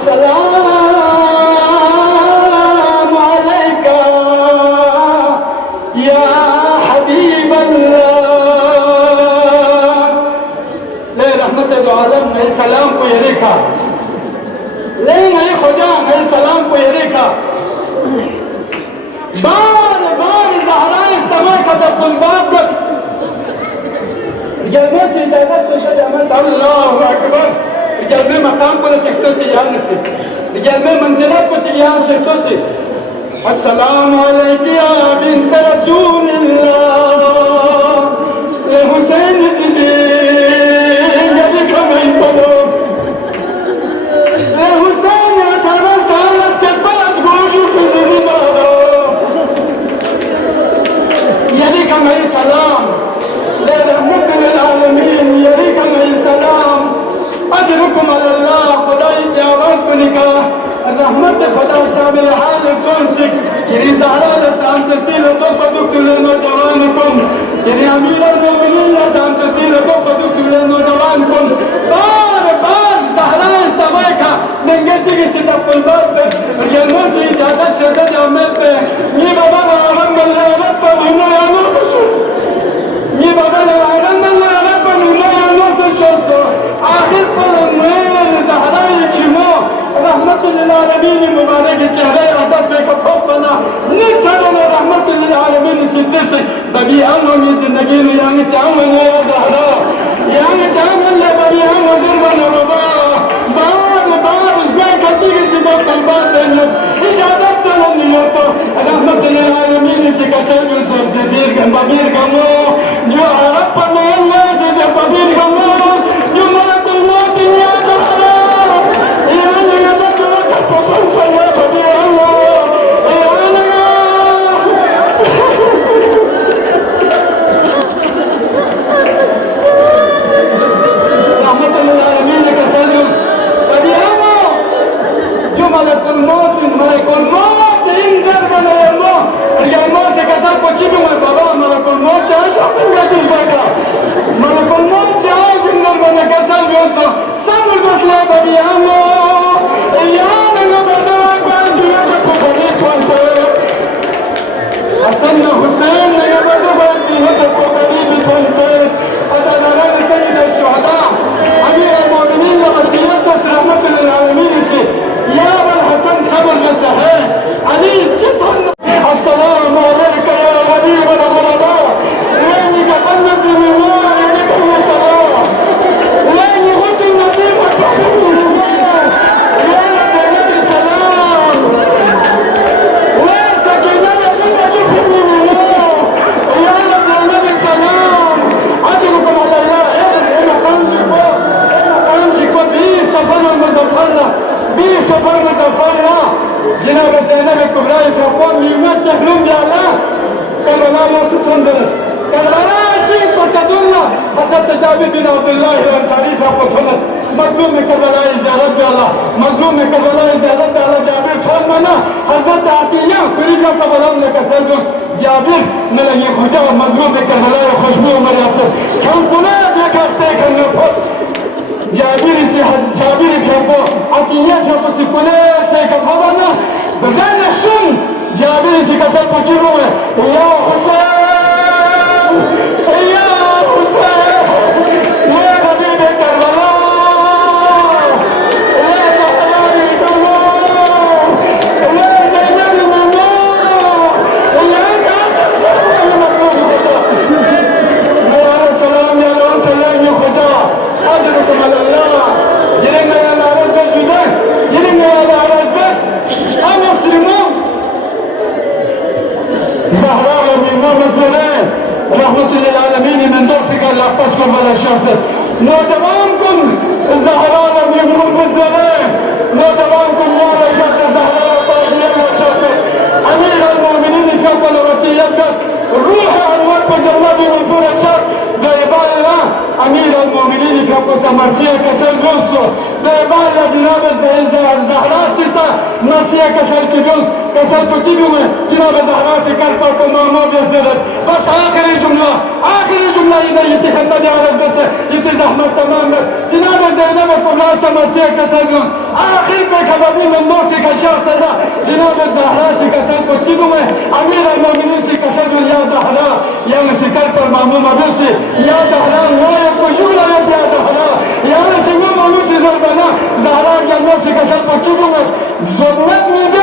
अस्सलाम अलैका या हबीब अल्लाह। ले रहमत दो आलम मैं सलाम को ये देखा, ले नहीं खुदा मैं सलाम को ये देखा। बार बार ज़हरा इस्तेमाल करता कुर्बान बक जलने से इजाजत से शजमत अल्लाह अकबर जलने मकाम को चिकटों से याद से जलने मंजिलत को चिकियां चिकटों से अस्सलाम अलैका या बिन्त रसूलिल्लाह ए हुसैन जी यदि कमें सलाम ए हुसैन अठारह साल के बाद गोजू की जिंदा यदि कमें सलाम ले रहमत लिल आलमीन यदि कमें सलाम अजरुकुम अल्लाह खुदाई की आवाज को निकाह रहमत खुदा शामिल हाल सुन सिक यदि ज़हरा लसान सस्तील तो फदुक नौजवान कुम यदि अमीर मोमिनीन लसान सस्तील तो फदुक नौजवान कुम बार बार ज़हरा इस्तेमाल का नंगे चिकी सीधा पुलबार पे ये नो से इजाजत शदत जामिल पे ये बाबा आलम मल्लाह पर दुनिया यानो से शुस ये बाबा आलम मल्लाह पर दुनिया यानो से शुस आखिर पर मेल ज़हरा इचिमो रहमतुल्लिल आलमीन मुबारक चेहरे अदस में कफोफ बना निचले में रहमतुल्लिल आलमीन सिद्दे से बगी आनो में जिंदगी में यांग चावल है ज़हरा यांग चावल है बगी आनो नजर बना बाबा बार बार उस पे कच्ची की सीधा कुर्बान देने इजाजत देने तो रहमतुल्लिल आलमीन से कसर में जजीर का बबीर गमो जो अरब पर में जैसे बबीर गमो जो मलकुल मौत या ज़हरा बस आखिरी जुमला ये जहमत तमाम जनाब ज़ैनब को समस्या का آخر पे खबरी नंबर से कशा सजा जनाब ज़हरा से कसर को चिबू में अमीर अल-मोमिनीन से कसर में या ज़हरा या मसिकर पर मामू मबू से या ज़हरा लो या खुशबू या ज़हरा या से वो मामू से ज़रबना ज़हरा के अंदर से कसर को चिबू में ज़रूरत में